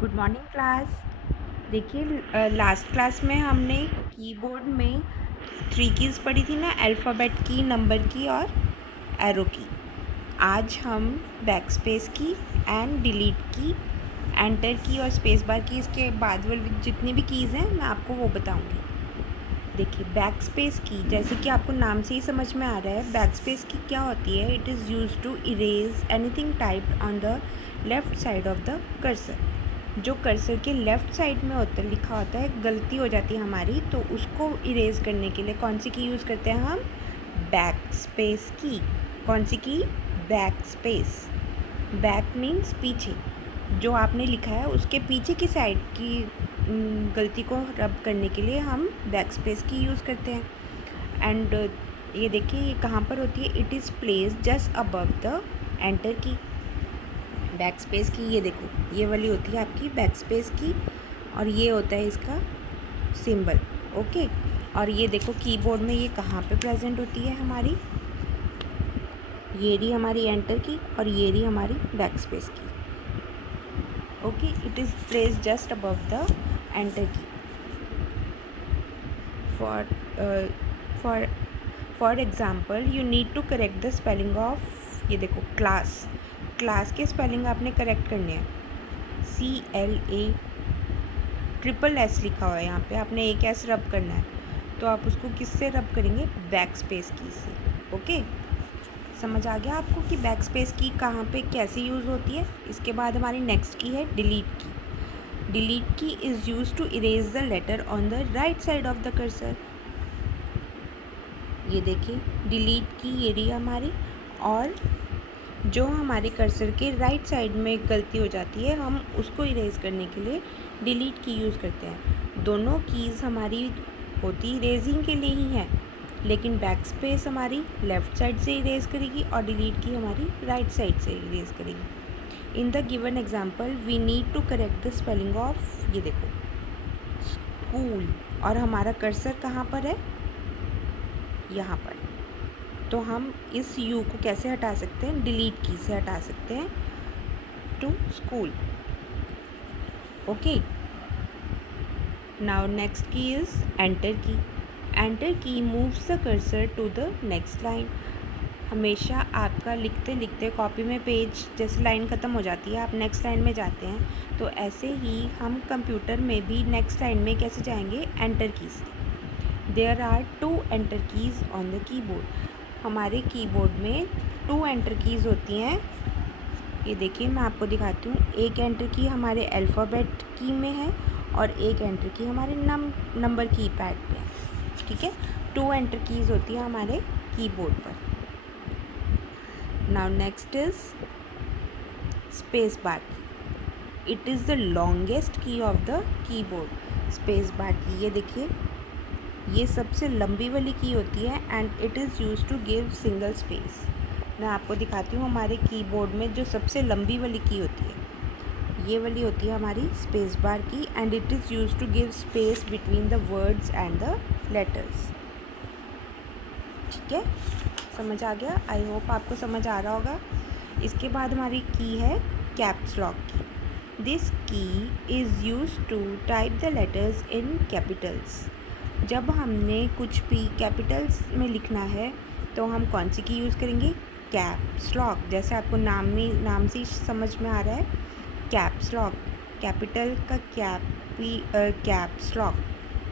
Good morning class. देखिए last class में हमने कीबोर्ड में 3 कीज़ पढ़ी थी ना, अल्फ़ाबेट की, नंबर की और एरो की। आज हम बैक स्पेस की एंड डिलीट की, एंटर की और स्पेस बार की, इसके बाद वाली जितनी भी कीज़ हैं मैं आपको वो बताऊंगी। देखिए बैक स्पेस की, जैसे कि आपको नाम से ही समझ में आ रहा है, बैक स्पेस की क्या होती है। It is use to erase anything typed on the left side of the cursor. जो कर्सर के लेफ़्ट साइड में होता लिखा होता है, गलती हो जाती है हमारी, तो उसको इरेज करने के लिए कौन सी की यूज़ करते हैं हम? बैक स्पेस की। कौन सी की? Back space. बैक मीन्स पीछे, जो आपने लिखा है उसके पीछे की साइड की गलती को रब करने के लिए हम बैक स्पेस की यूज़ करते हैं। एंड ये देखिए ये कहाँ पर होती है? It is place just above the enter की। बैक स्पेस की ये देखो, ये वाली होती है आपकी बैक स्पेस की, और ये होता है इसका सिंबल। ओके, और ये देखो कीबोर्ड में ये कहाँ पे प्रेजेंट होती है हमारी? ये रही हमारी एंटर की और ये रही हमारी backspace key. Okay, it is place just above the enter key. For example you need to correct the spelling of, ये देखो क्लास। क्लास के स्पेलिंग आपने करेक्ट करने हैं। CLA ट्रिपल S लिखा हुआ है यहाँ पे, आपने एक S रब करना है, तो आप उसको किससे रब करेंगे? बैक स्पेस की से। ओके, समझ आ गया आपको कि बैक स्पेस की कहाँ पे कैसे यूज़ होती है। इसके बाद हमारी नेक्स्ट की है delete key. Delete key is use to erase the letter on the right side of the cursor. ये देखिए डिलीट की ये रही हमारी, और जो हमारे कर्सर के राइट साइड में गलती हो जाती है, हम उसको इरेज करने के लिए डिलीट की यूज़ करते हैं। दोनों कीज़ हमारी होती इरेजिंग के लिए ही हैं, लेकिन बैक स्पेस हमारी लेफ़्ट साइड से इरेज करेगी और डिलीट की हमारी राइट साइड से इरेज करेगी। In the given example we need to correct the spelling of, ये देखो स्कूल, और हमारा कर्सर कहाँ पर है? यहाँ पर। तो हम इस यू को कैसे हटा सकते हैं? डिलीट की से हटा सकते हैं, to school. Okay, now next key is enter key. Enter key moves the cursor to the next line. हमेशा आपका लिखते लिखते कॉपी में पेज जैसे लाइन ख़त्म हो जाती है, आप नेक्स्ट लाइन में जाते हैं, तो ऐसे ही हम कंप्यूटर में भी नेक्स्ट लाइन में कैसे जाएंगे? एंटर की से। There are 2 enter keys on the keyboard. हमारे कीबोर्ड में 2 एंटर कीज़ होती हैं। ये देखिए मैं आपको दिखाती हूँ। एक एंटर की हमारे अल्फ़ाबेट की में है और एक एंटर की हमारे नंबर की पैड पे है। ठीक है, 2 एंटर कीज़ होती है हमारे कीबोर्ड पर। Now next is space bar key. It is the longest key of the keyboard. Space bar key ये देखिए, ये सबसे लंबी वाली की होती है and it is use to give single space. मैं आपको दिखाती हूँ हमारे कीबोर्ड में जो सबसे लंबी वाली की होती है, ये वाली होती है हमारी space bar key, and it is use to give space between the words and the letters. ठीक है, समझ आ गया? आई होप आपको समझ आ रहा होगा। इसके बाद हमारी की है caps lock key. This key is use to type the letters in capitals. जब हमने कुछ भी कैपिटल्स में लिखना है तो हम कौन सी की यूज़ करेंगे? Caps lock. जैसे आपको नाम से ही समझ में आ रहा है, कैप्स लॉक। कैपिटल का कैप्स लॉक।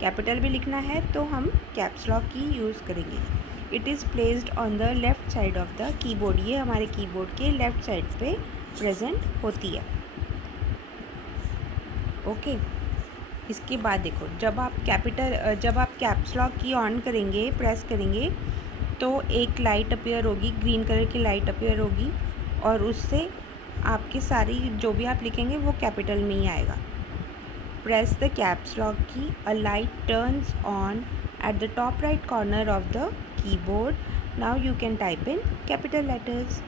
कैपिटल भी लिखना है तो हम कैप्स लॉक की यूज़ करेंगे। It is placed on the left side of the keyboard. ये हमारे कीबोर्ड के लेफ़्ट साइड पे प्रेजेंट होती है। ओके, इसके बाद देखो, जब आप कैप्स लॉक की ऑन करेंगे, प्रेस करेंगे, तो एक लाइट अपीयर होगी, ग्रीन कलर की लाइट अपीयर होगी, और उससे आपके सारी जो भी आप लिखेंगे वो कैपिटल में ही आएगा। Press the caps lock key, a light turns on at the top right corner of the keyboard. Now you can type in capital letters.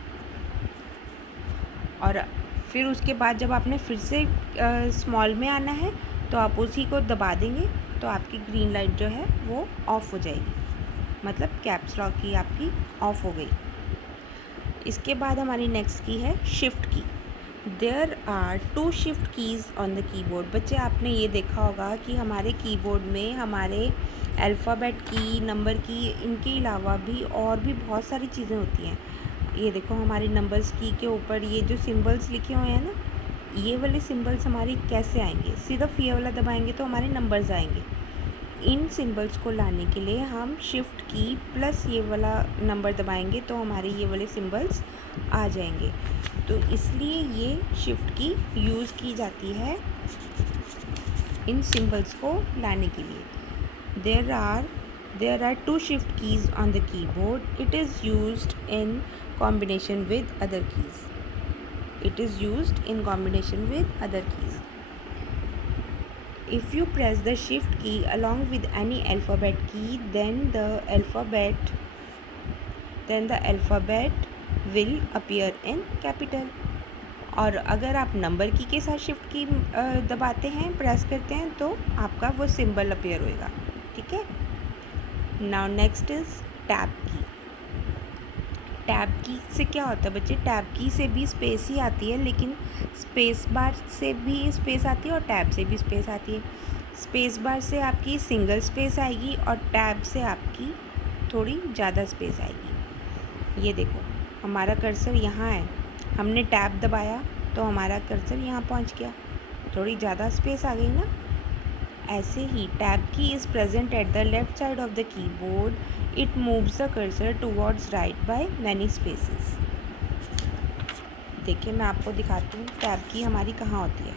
और फिर उसके बाद जब आपने फिर से स्मॉल में आना है तो आप उसी को दबा देंगे, तो आपकी ग्रीन लाइट जो है वो ऑफ़ हो जाएगी, मतलब कैप्स लॉक की आपकी ऑफ़ हो गई। इसके बाद हमारी नेक्स्ट की है shift key. There are 2 shift keys on the keyboard. बच्चे आपने ये देखा होगा कि हमारे कीबोर्ड में हमारे अल्फ़ाबेट की, नंबर की, इनके अलावा भी और भी बहुत सारी चीज़ें होती हैं। ये देखो हमारे नंबर्स की के ऊपर ये जो सिंबल्स लिखे हुए हैं ना, ये वाले सिंबल्स हमारे कैसे आएंगे? सिर्फ ये वाला दबाएंगे तो हमारे नंबर्स आएंगे। इन सिंबल्स को लाने के लिए हम शिफ्ट की प्लस ये वाला नंबर दबाएंगे तो हमारे ये वाले सिंबल्स आ जाएंगे। तो इसलिए ये शिफ्ट की यूज़ की जाती है इन सिंबल्स को लाने के लिए। There are 2 shift keys on the keyboard. It is used in combination with other keys. It is used in combination with other keys. If you press the shift key along with any alphabet key, then the alphabet will appear in capital. और अगर आप number की के साथ shift की दबाते हैं, press करते हैं, तो आपका वो सिंबल अपीयर होएगा। ठीक है। नाउ नेक्स्ट इज टैब की। टैब की से क्या होता है बच्चे? टैब की से भी स्पेस ही आती है, लेकिन स्पेस बार से भी स्पेस आती है और टैब से भी स्पेस आती है। स्पेस बार से आपकी सिंगल स्पेस आएगी और टैब से आपकी थोड़ी ज़्यादा स्पेस आएगी। ये देखो हमारा कर्सर यहाँ है, हमने टैब दबाया तो हमारा कर्सर यहाँ पहुँच गया, थोड़ी ज़्यादा स्पेस आ गई ना। ऐसे ही टैब की is present at the left side of the keyboard. It moves the cursor towards right by many spaces. देखिए मैं आपको दिखाती हूँ टैब की हमारी कहाँ होती है।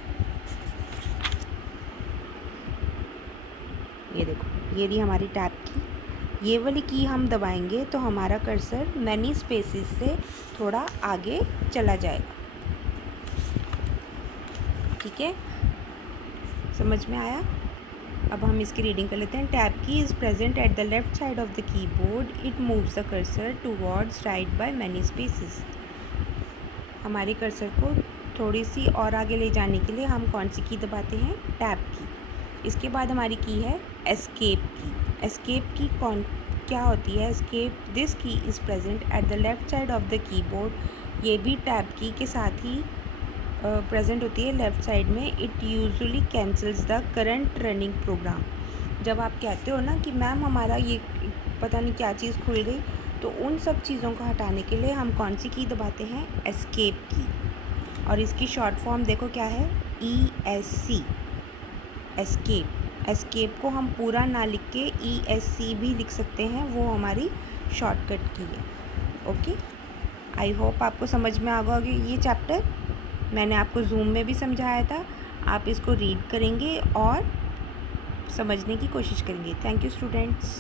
ये देखो ये रही हमारी टैब की। ये वाली की हम दबाएंगे तो हमारा कर्सर मैनी स्पेसेस से थोड़ा आगे चला जाएगा। ठीक है, समझ में आया? अब हम इसकी रीडिंग कर लेते हैं। टैब की is present at the left side of the keyboard. It moves the cursor towards right by many spaces. हमारे कर्सर को थोड़ी सी और आगे ले जाने के लिए हम कौन सी की दबाते हैं? टैब की। इसके बाद हमारी की है एस्केप की। एस्केप की क्या होती है? Escape this key is present at the left side of the keyboard. ये भी टैब की के साथ ही प्रेजेंट होती है लेफ़्ट साइड में। It usually cancels the current running program. जब आप कहते हो ना कि मैम हमारा ये पता नहीं क्या चीज़ खुल गई, तो उन सब चीज़ों को हटाने के लिए हम कौन सी की दबाते हैं? एस्केप की। और इसकी शॉर्ट फॉर्म देखो क्या है? ESC, escape. एस्केप को हम पूरा ना लिख के ESC भी लिख सकते हैं, वो हमारी शॉर्टकट की है। ओके, आई होप आपको समझ में आ गया ये चैप्टर। मैंने आपको जूम में भी समझाया था, आप इसको रीड करेंगे और समझने की कोशिश करेंगे। Thank you students.